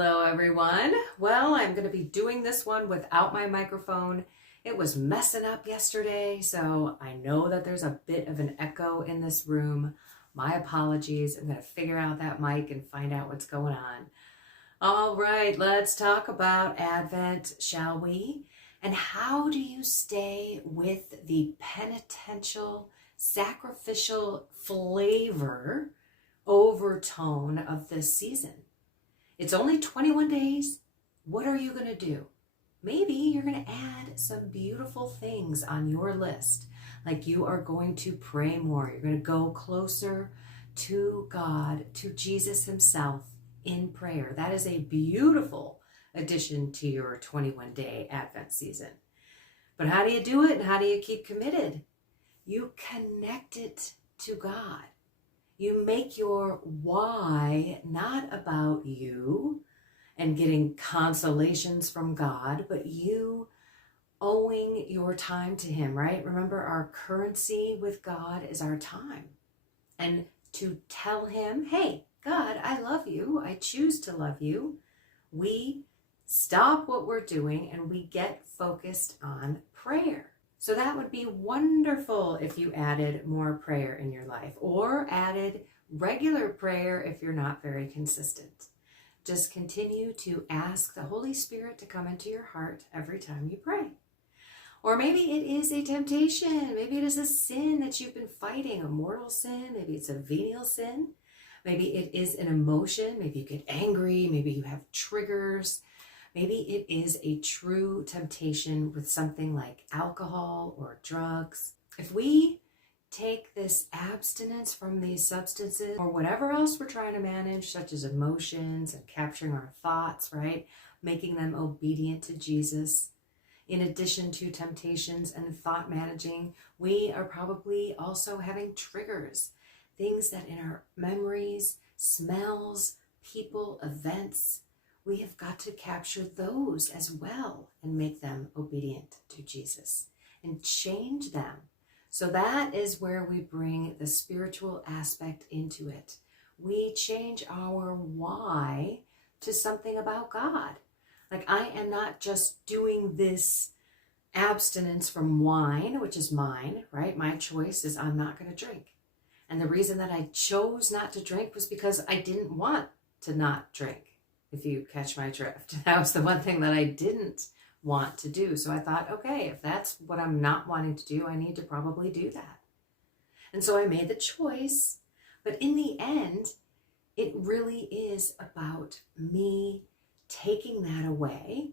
Hello everyone. Well, I'm going to be doing this one without my microphone. It was messing up yesterday, so I know that there's a bit of an echo in this room. My apologies. I'm going to figure out that mic and find out what's going on. All right, let's talk about Advent, shall we? And how do you stay with the penitential, sacrificial flavor overtone of this season? It's only 21 days. What are you going to do? Maybe you're going to add some beautiful things on your list. Like you are going to pray more. You're going to go closer to God, to Jesus himself in prayer. That is a beautiful addition to your 21-day Advent season. But how do you do it and how do you keep committed? You connect it to God. You make your why not about you and getting consolations from God, but you owing your time to him, right? Remember, our currency with God is our time. And to tell him, hey, God, I love you. I choose to love you. We stop what we're doing and we get focused on prayer. So that would be wonderful if you added more prayer in your life or added regular prayer if you're not very consistent. Just continue to ask the Holy Spirit to come into your heart every time you pray. Or maybe it is a temptation. Maybe it is a sin that you've been fighting, a mortal sin. Maybe it's a venial sin. Maybe it is an emotion. Maybe you get angry. Maybe you have triggers. Maybe it is a true temptation with something like alcohol or drugs. If we take this abstinence from these substances or whatever else we're trying to manage, such as emotions and capturing our thoughts, right? Making them obedient to Jesus. In addition to temptations and thought managing, we are probably also having triggers, things that in our memories, smells, people, events, we have got to capture those as well and make them obedient to Jesus and change them. So that is where we bring the spiritual aspect into it. We change our why to something about God. Like, I am not just doing this abstinence from wine, which is mine, right? My choice is I'm not going to drink. And the reason that I chose not to drink was because I didn't want to not drink. If you catch my drift, that was the one thing that I didn't want to do. So I thought, okay, if that's what I'm not wanting to do, I need to probably do that. And so I made the choice. But in the end, it really is about me taking that away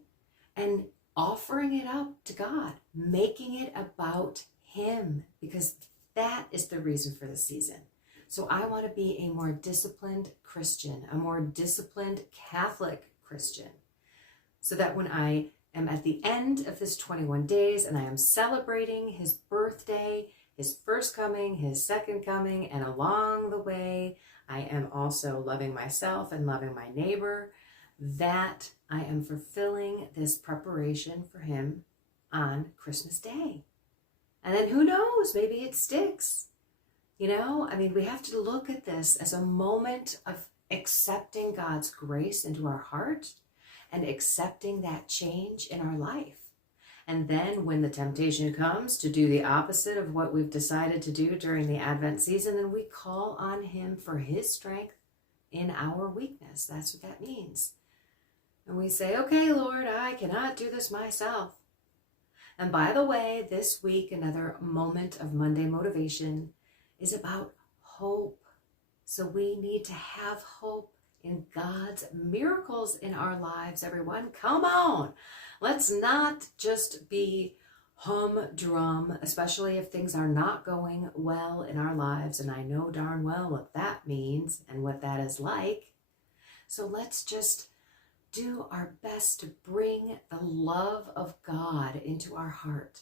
and offering it up to God, making it about him, because that is the reason for the season. So I want to be a more disciplined Christian, a more disciplined Catholic Christian, so that when I am at the end of this 21 days and I am celebrating his birthday, his first coming, his second coming, and along the way, I am also loving myself and loving my neighbor, that I am fulfilling this preparation for him on Christmas Day. And then who knows, maybe it sticks. You know, I mean, we have to look at this as a moment of accepting God's grace into our heart and accepting that change in our life. And then when the temptation comes to do the opposite of what we've decided to do during the Advent season, then we call on him for his strength in our weakness. That's what that means. And we say, okay, Lord, I cannot do this myself. And by the way, this week, another moment of Monday motivation is about hope. So we need to have hope in God's miracles in our lives, everyone. Come on. Let's not just be humdrum, especially if things are not going well in our lives. And I know darn well what that means and what that is like. So let's just do our best to bring the love of God into our heart.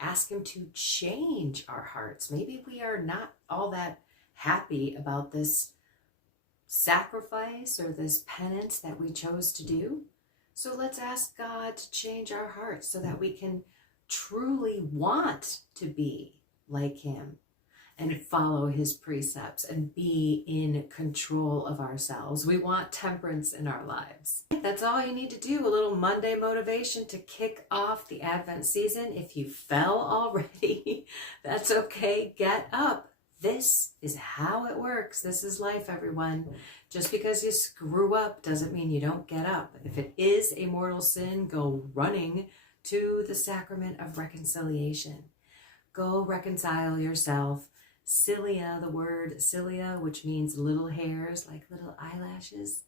Ask him to change our hearts. Maybe we are not all that happy about this sacrifice or this penance that we chose to do. So let's ask God to change our hearts so that we can truly want to be like him and follow his precepts and be in control of ourselves. We want temperance in our lives. That's all you need to do. A little Monday motivation to kick off the Advent season. If you fell already, that's okay. Get up. This is how it works. This is life, everyone. Just because you screw up doesn't mean you don't get up. If it is a mortal sin, go running to the sacrament of reconciliation. Go reconcile yourself. Cilia, the word cilia, which means little hairs, like little eyelashes,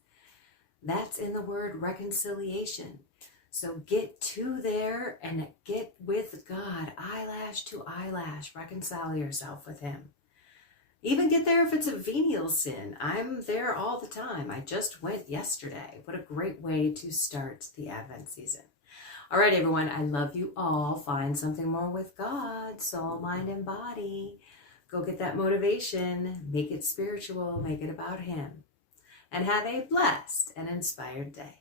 that's in the word reconciliation. So get to there and get with God, eyelash to eyelash. Reconcile yourself with him. Even get there if it's a venial sin. I'm there all the time. I just went yesterday. What a great way to start the Advent season. All right, everyone, I love you all. Find something more with God, soul, mind, and body. Go get that motivation. Make it spiritual. Make it about him. And have a blessed and inspired day.